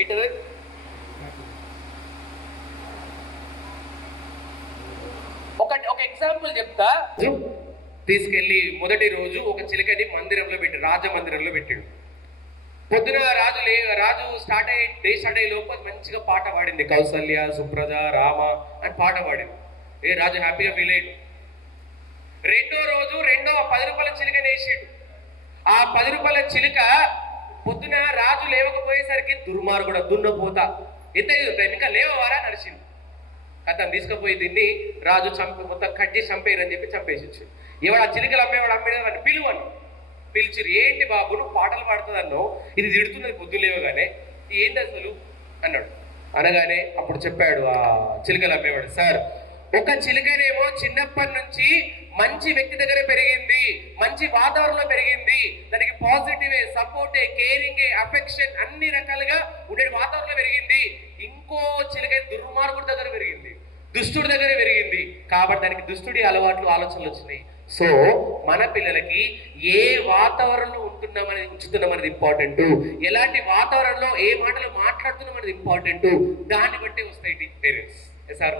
ఏంటది? ఒక ఎగ్జాంపుల్ చెప్తా. తీసుకెళ్లి మొదటి రోజు ఒక చిలుకని మందిరంలో పెట్టి, రాజమందిరంలో పెట్టాడు. పొద్దున రాజు స్టార్ట్ అయ్యే లోపు అది మంచిగా పాట పాడింది. కౌసల్య సుప్రజ రామ అని పాట పాడింది. రాజు హ్యాపీగా ఫీల్ అయ్యాడు. రెండో రోజు 10 రూపాయల చిలుకని వేసాడు. ఆ 10 రూపాయల చిలుక పొద్దున రాజు లేవకపోయేసరికి దుర్మార్గుడు దున్నపోతా ఎంత ఇంకా లేవవారా నడిచింది. అతను తీసుకుపోయి దీన్ని రాజు మొత్తం కట్ చేసి చంపేయరని చెప్పి చంపేసి వచ్చాడు. ఎవడు ఆ చిలుకలు అమ్మేవాడు వాడిని పిలువని పిలిచిరు. ఏంటి బాబు నువ్వు పాటలు పాడుతుందన్నో, ఇది తిడుతున్నది పొద్దు లేవగానే, ఏంటి అసలు అన్నాడు. అనగానే అప్పుడు చెప్పాడు ఆ చిలుకలు అమ్మేవాడు, సార్ ఒక చిలుకనేమో చిన్నప్పటి నుంచి మంచి వ్యక్తి దగ్గర పెరిగింది, మంచి వాతావరణంలో పెరిగింది, దానికి పాజిటివ్ సపోర్టే కేరింగ్ అఫెక్షన్ అన్ని రకాలుగా ఉండే వాతావరణంలో పెరిగింది. ఇంకో చిలుక దుర్మార్గుడి దగ్గర పెరిగింది, దుష్టుడి దగ్గర పెరిగింది. కాబట్టి దానికి దుష్టుడి అలవాట్లు ఆలోచనలు వచ్చినాయి. సో మన పిల్లలకి ఏ వాతావరణంలో ఉంచుతున్నామనేది ఇంపార్టెంట్, ఎలాంటి వాతావరణంలో ఏ మాటలు మాట్లాడుతున్నాం అనేది ఇంపార్టెంట్. దాన్ని బట్టే వస్తాయి పేరెంట్స్. సార్